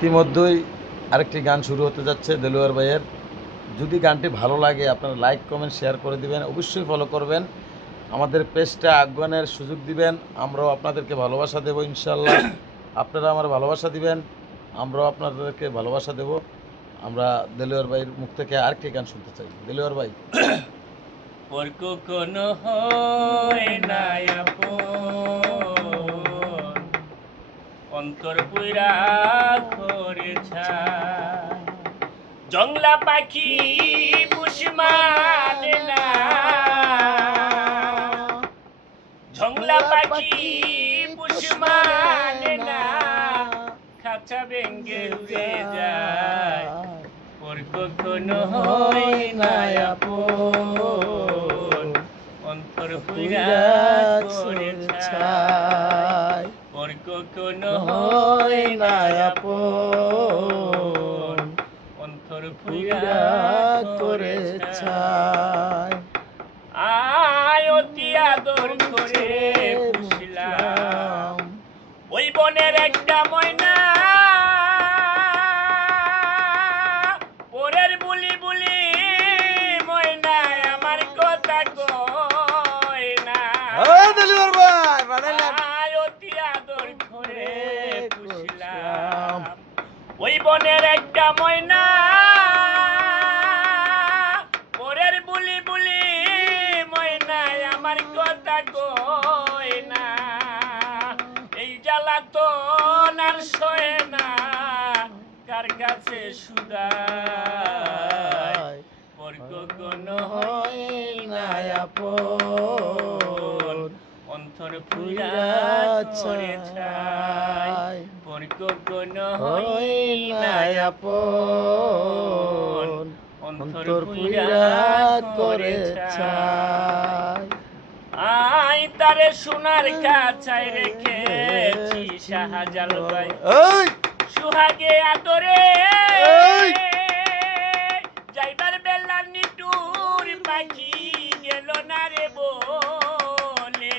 ইতিমধ্যেই আরেকটি গান শুরু হতে যাচ্ছে দেলোয়ার ভাইয়ের। যদি গানটি ভালো লাগে আপনারা লাইক কমেন্ট শেয়ার করে দিবেন, অবশ্যই ফলো করবেন, আমাদের পেজটা আগুয়ানের সুযোগ দিবেন। আমরাও আপনাদেরকে ভালোবাসা দেব ইনশাল্লাহ। আপনারা আমার ভালোবাসা দিবেন, আমরাও আপনাদেরকে ভালোবাসা দেব। আমরা দেলোয়ার ভাইয়ের মুখ থেকে আরেকটি গান শুনতে চাই। দেলোয়ার ভাই। পর কখনো হয় না আপন, অন্তর পুরা করে ছাই। জংলা পাখি বুঝ মানে না, জংলা পাখি বুঝ মানে না, খাঁচা ভেঙ্গে উড়ে যায়। পর কখনো হয় না আপন, অন্তর পুরা করে ছাই। পর কখনো হয় না আপন, অন্তর পুরা করে ছাই। আয় অতি আদর করে পুষলাম ওই বনের একটা ময়না, ওরের বুলি বুলি ময়না আমার কথা কয় না। আয় অতি আদর করে পুষলাম ওই বনের একটা ময়না, ওরের বুলি বুলি ময়না আমার কথা কয় না। এই জ্বালাতন আর সয় না, কার কাছে সুদাই। পর কখনো হয় না আপন, অন্তর পুরা করে ছাই। পর কখনো হয় না আপন, অন্তর পুরা করে ছাই। আই তারে সোনার কাছায় রেখেছি শাহজাল ভাই, সুহাগে আদরে যাইবার বেলা নিটুর পাখি গেল না রে বলে।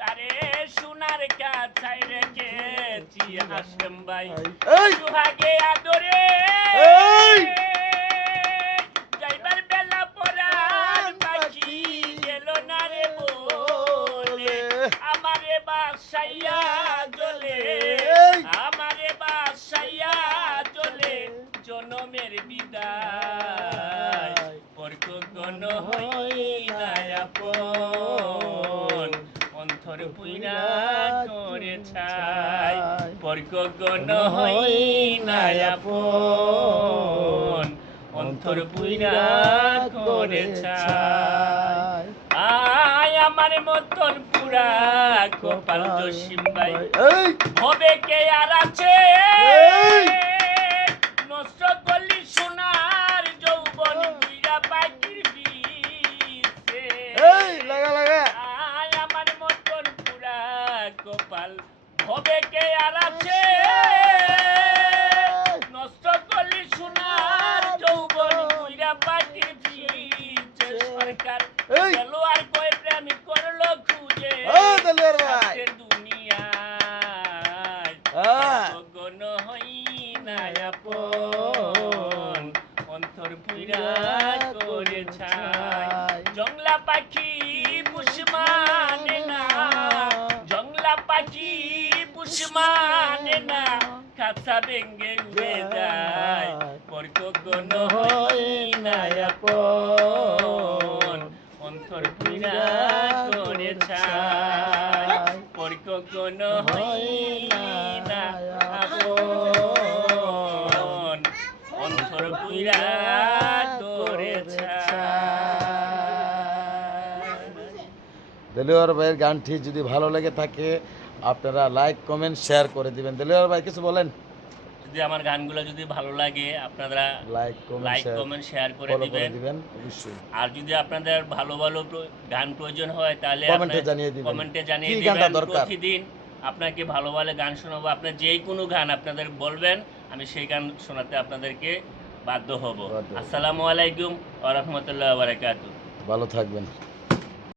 তারে সোনার কাছায় রেখেছি হাসেম ভাই, সুহাগে আদরে যাইবার বেলা পরার পাখি গেল না রে বলে। আমারে বাসাইয়া জ্বলে, আমারে বাসাইয়া জ্বলে জনমের বিদায়। পর কখনো হয় না আপন, অন্তর পুরা করে ছাই। পর কখনো হয় না আপন, অন্তর পুরা করে ছাই। আয় আমার মতন পুরা কপাল জসিম ভাই, হবে কে আর আছে নষ্ট করলি সোনার যৌবন বুইরা পাখির বিষে। আয় আমার মতন পুরা কপাল, হবে কে আর আছে নষ্ট করলি সোনার যৌবন বুইরা পাখির বিষে। সরকার গেল আর কয় প্রেম করলো খুঁজে দুনিয়ায়। কখনো হই না আপন, অন্তর পুরা করে ছাই। জংলা পাখি বুঝ মানে না, জংলা পাখি বুঝ মানে না, খাঁচা ভেঙ্গে উড়ে যায়। পর কখনো হয় না আপন, অন্তর পুরা করে ছাই। পর কখনো হয় না আপন, অন্তর পুরা করে ছাই। দেলোয়ার ভাইয়ের গানটি যদি ভালো লেগে থাকে আপনারা লাইক কমেন্ট শেয়ার করে দিবেন। দেলোয়ার ভাই কিছু বলেন। যদি আমার গানগুলো যদি ভালো লাগে আপনারা লাইক কমেন্ট শেয়ার করে দিবেন অবশ্যই। আর যদি আপনাদের ভালো ভালো গান প্রয়োজন হয় তাহলে কমেন্টে জানিয়ে দিবেন প্রতিদিন আপনাকে ভালো ভালো গান শোনাবো। আপনার যেই কোনো গান আপনাদের বলবেন, আমি সেই গান শোনাতে আপনাদেরকে বাধ্য হব। আসসালামু আলাইকুম ওয়া রাহমাতুল্লাহি ওয়া বারাকাতুহু। ভালো থাকবেন।